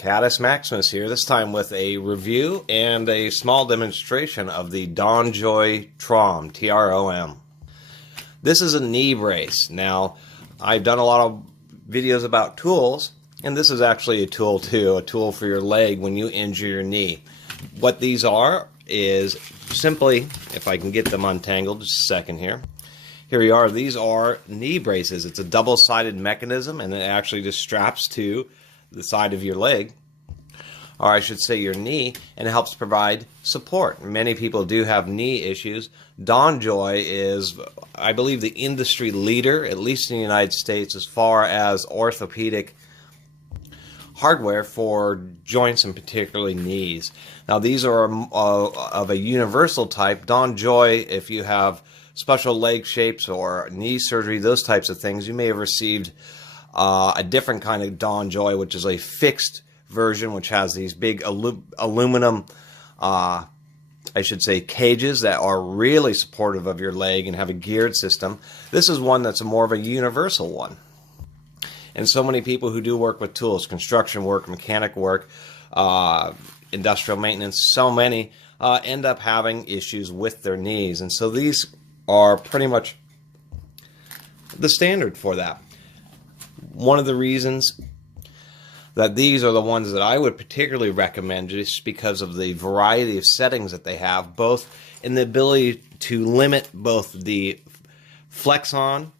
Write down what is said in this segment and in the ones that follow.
Caddis Maximus here, this time with a review and a small demonstration of the DonJoy Trom, T-R-O-M. This is a knee brace. Now, I've done a lot of videos about tools, and this is actually a tool too, a tool for your leg when you injure your knee. What these are is simply, if I can get them untangled, just a second here. Here we are. These are knee braces. It's a double-sided mechanism, and it actually just straps to the side of your leg, or I should say your knee, and it helps provide support. Many people do have knee issues. DonJoy is, I believe, the industry leader, at least in the United States, as far as orthopedic hardware for joints and particularly knees. Now, these are of a universal type. DonJoy, if you have special leg shapes or knee surgery, those types of things, you may have received a different kind of DonJoy, which is a fixed version, which has these big aluminum, I should say, cages that are really supportive of your leg and have a geared system. This is one that's more of a universal one. And so many people who do work with tools, construction work, mechanic work, industrial maintenance, so many end up having issues with their knees. And so these are pretty much the standard for that. One of the reasons that these are the ones that I would particularly recommend, just because of the variety of settings that they have, both in the ability to limit both the flex on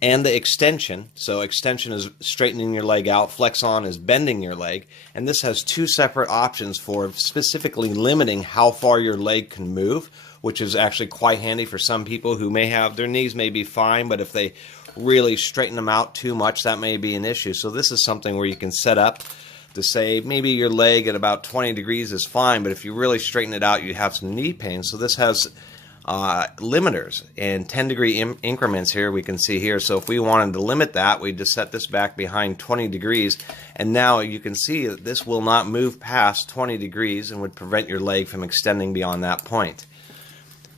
and the extension. So extension is straightening your leg out, flex on is bending your leg, and this has two separate options for specifically limiting how far your leg can move, which is actually quite handy for some people who may have, their knees may be fine, but if they really straighten them out too much, that may be an issue. So this is something where you can set up to say maybe your leg at about 20 degrees is fine, but if you really straighten it out, you have some knee pain. So this has limiters in 10-degree increments here, we can see here. So if we wanted to limit that, we just set this back behind 20 degrees, and now you can see that this will not move past 20 degrees and would prevent your leg from extending beyond that point.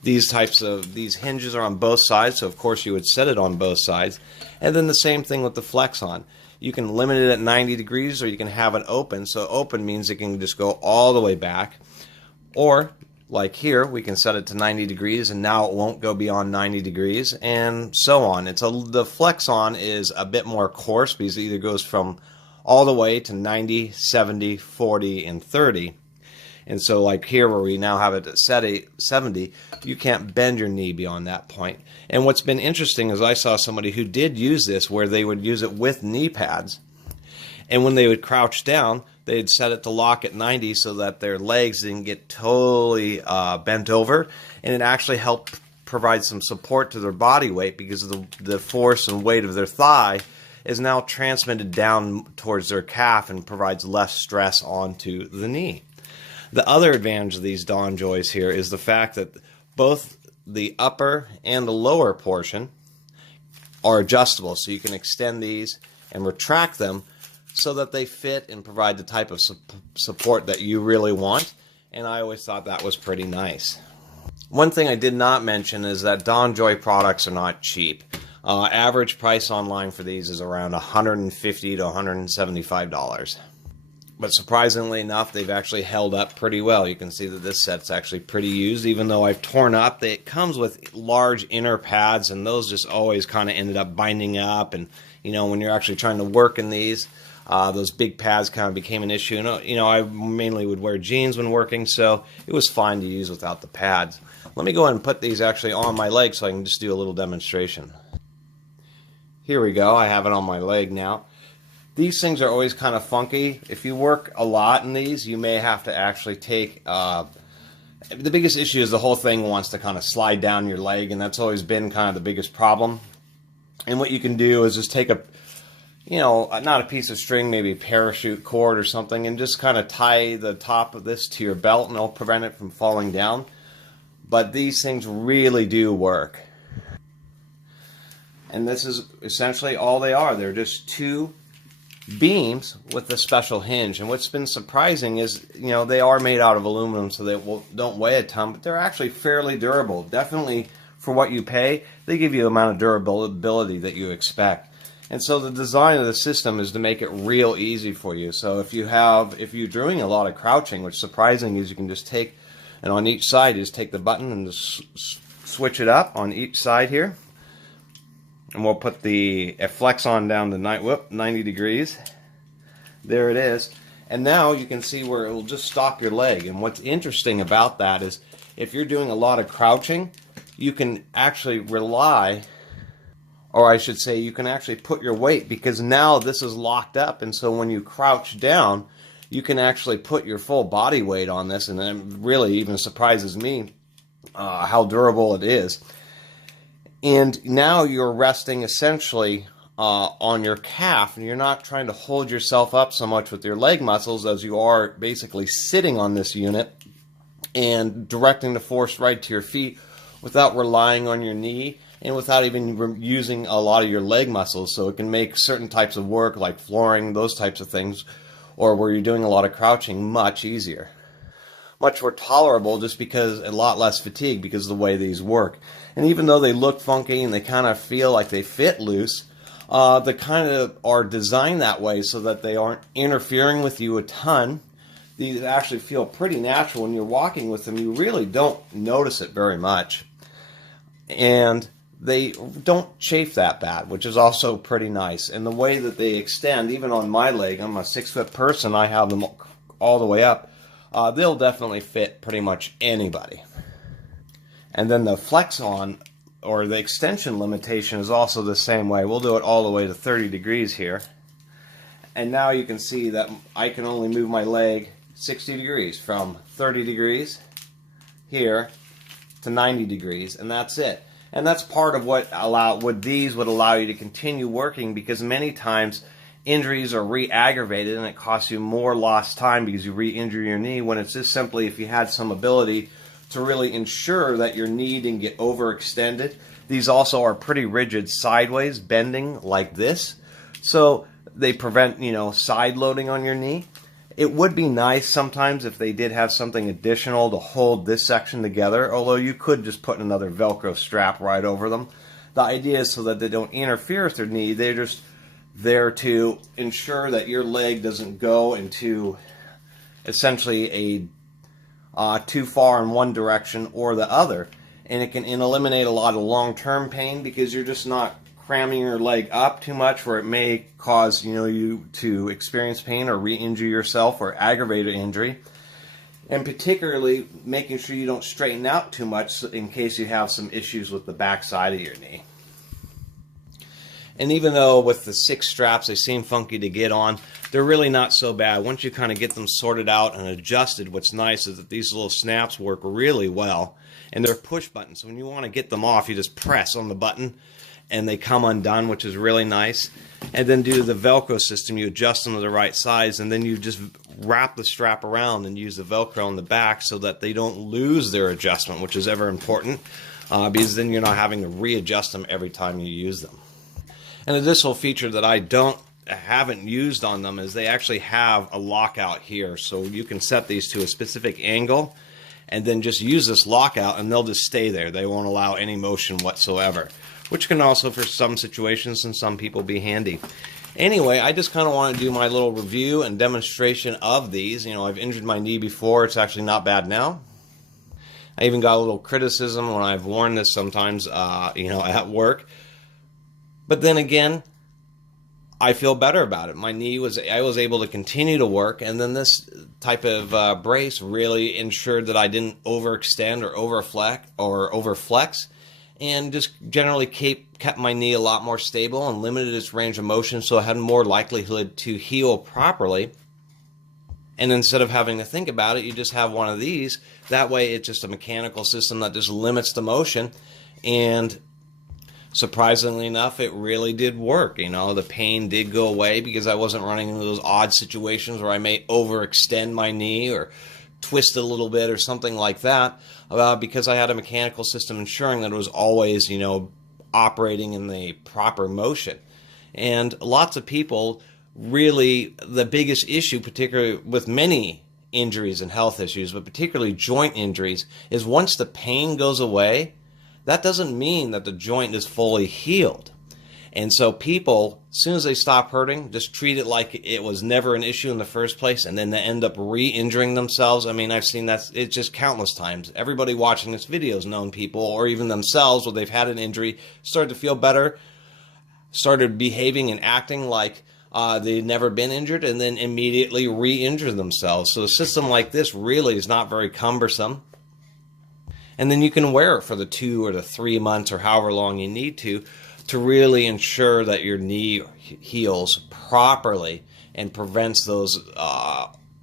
These hinges are on both sides, so of course you would set it on both sides. And then the same thing with the flex on. You can limit it at 90 degrees, or you can have it open. So open means it can just go all the way back. Or, like here, we can set it to 90 degrees, and now it won't go beyond 90 degrees, and so on. The flex on is a bit more coarse, because it either goes from all the way to 90, 70, 40, and 30. And so like here, where we now have it at 70, you can't bend your knee beyond that point. And what's been interesting is I saw somebody who did use this, where they would use it with knee pads, and when they would crouch down, they'd set it to lock at 90 so that their legs didn't get totally bent over, and it actually helped provide some support to their body weight, because the force and weight of their thigh is now transmitted down towards their calf and provides less stress onto the knee. The other advantage of these DonJoys here is the fact that both the upper and the lower portion are adjustable, so you can extend these and retract them so that they fit and provide the type of support that you really want, and I always thought that was pretty nice. One thing I did not mention is that DonJoy products are not cheap. Average price online for these is around $150 to $175. But surprisingly enough, they've actually held up pretty well. You can see that this set's actually pretty used, even though I've torn up. It comes with large inner pads, and those just always kind of ended up binding up. And, you know, when you're actually trying to work in these, those big pads kind of became an issue. And, you know, I mainly would wear jeans when working, so it was fine to use without the pads. Let me go ahead and put these actually on my leg so I can just do a little demonstration. Here we go. I have it on my leg now. These things are always kind of funky. If you work a lot in these, you may have to actually take... the biggest issue is the whole thing wants to kind of slide down your leg, and that's always been kind of the biggest problem. And what you can do is just take a, you know, not a piece of string, maybe a parachute cord or something, and just kind of tie the top of this to your belt, and it'll prevent it from falling down. But these things really do work. And this is essentially all they are. They're just two beams with a special hinge. And what's been surprising is, you know, they are made out of aluminum, so they don't weigh a ton, but they're actually fairly durable. Definitely for what you pay, they give you the amount of durability that you expect. And so the design of the system is to make it real easy for you. So if you're doing a lot of crouching, which surprising is you can just take, and on each side you just take the button and just switch it up on each side here. And we'll put the flex on down to 90 degrees. There it is. And now you can see where it will just stop your leg. And what's interesting about that is if you're doing a lot of crouching, you can actually rely, or I should say you can actually put your weight, because now this is locked up, and so when you crouch down you can actually put your full body weight on this, and it really even surprises me how durable it is. And now you're resting essentially on your calf, and you're not trying to hold yourself up so much with your leg muscles as you are basically sitting on this unit and directing the force right to your feet without relying on your knee and without even using a lot of your leg muscles. So it can make certain types of work like flooring, those types of things, or where you're doing a lot of crouching, much easier. Much more tolerable, just because a lot less fatigue because of the way these work. And even though they look funky and they kind of feel like they fit loose, they kind of are designed that way so that they aren't interfering with you a ton. These actually feel pretty natural when you're walking with them. You really don't notice it very much. And they don't chafe that bad, which is also pretty nice. And the way that they extend, even on my leg, I'm a 6-foot person, I have them all the way up. They'll definitely fit pretty much anybody. And then the flex on, or the extension limitation, is also the same way. We'll do it all the way to 30 degrees here. And now you can see that I can only move my leg 60 degrees, from 30 degrees here to 90 degrees, and that's it. And that's part of what these would allow you to continue working, because many times injuries are re-aggravated and it costs you more lost time because you re-injure your knee, when it's just simply, if you had some ability to really ensure that your knee didn't get overextended. These also are pretty rigid sideways, bending like this, so they prevent, side loading on your knee. It would be nice sometimes if they did have something additional to hold this section together, although you could just put another Velcro strap right over them. The idea is so that they don't interfere with your knee. They're just there to ensure that your leg doesn't go into essentially too far in one direction or the other. And it can eliminate a lot of long-term pain, because you're just not cramming your leg up too much where it may cause you to experience pain or re-injure yourself or aggravate an injury. And particularly making sure you don't straighten out too much in case you have some issues with the back side of your knee. And even though with the 6 straps they seem funky to get on, they're really not so bad. Once you kind of get them sorted out and adjusted, what's nice is that these little snaps work really well. And they're push buttons, so when you want to get them off, you just press on the button and they come undone, which is really nice. And then due to the Velcro system, you adjust them to the right size, and then you just wrap the strap around and use the Velcro on the back so that they don't lose their adjustment, which is ever important, because then you're not having to readjust them every time you use them. An additional feature that I haven't used on them is they actually have a lockout here, so you can set these to a specific angle and then just use this lockout and they'll just stay there. They won't allow any motion whatsoever, which can also, for some situations and some people, be handy. Anyway, I just kind of want to do my little review and demonstration of these. I've injured my knee before. It's actually not bad now. I even got a little criticism when I've worn this sometimes, at work. But then again, I feel better about it. My knee I was able to continue to work, and then this type of brace really ensured that I didn't overextend or overflex, and just generally kept my knee a lot more stable and limited its range of motion, so I had more likelihood to heal properly. And instead of having to think about it, you just have one of these. That way it's just a mechanical system that just limits the motion, and surprisingly enough, it really did work. The pain did go away because I wasn't running into those odd situations where I may overextend my knee or twist a little bit or something like that, because I had a mechanical system ensuring that it was always, operating in the proper motion. And lots of people, really, the biggest issue, particularly with many injuries and health issues, but particularly joint injuries, is once the pain goes away, that doesn't mean that the joint is fully healed. And so people, as soon as they stop hurting, just treat it like it was never an issue in the first place, and then they end up re-injuring themselves. I mean, I've seen that it's just countless times. Everybody watching this video has known people, or even themselves, where they've had an injury, started to feel better, started behaving and acting like they'd never been injured, and then immediately re-injure themselves. So a system like this really is not very cumbersome. And then you can wear it for the 2 or the 3 months or however long you need to really ensure that your knee heals properly and prevents those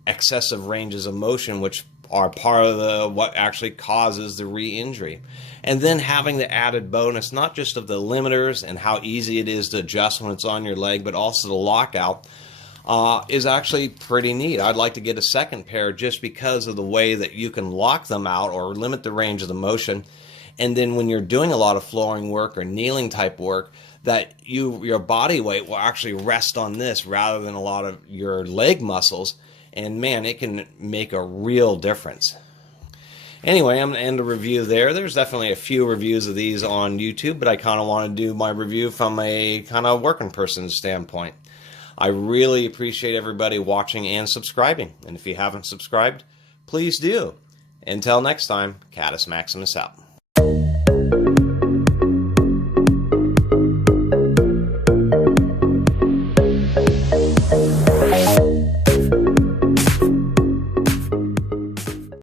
excessive ranges of motion, which are part of what actually causes the re-injury. And then having the added bonus, not just of the limiters and how easy it is to adjust when it's on your leg, but also the lockout, is actually pretty neat. I'd like to get a second pair just because of the way that you can lock them out or limit the range of the motion. And then when you're doing a lot of flooring work or kneeling type work, that your body weight will actually rest on this rather than a lot of your leg muscles. And man, it can make a real difference. Anyway, I'm going to end the review there. There's definitely a few reviews of these on YouTube, but I kind of want to do my review from a kind of working person's standpoint. I really appreciate everybody watching and subscribing. And if you haven't subscribed, please do. Until next time, Catus Maximus out.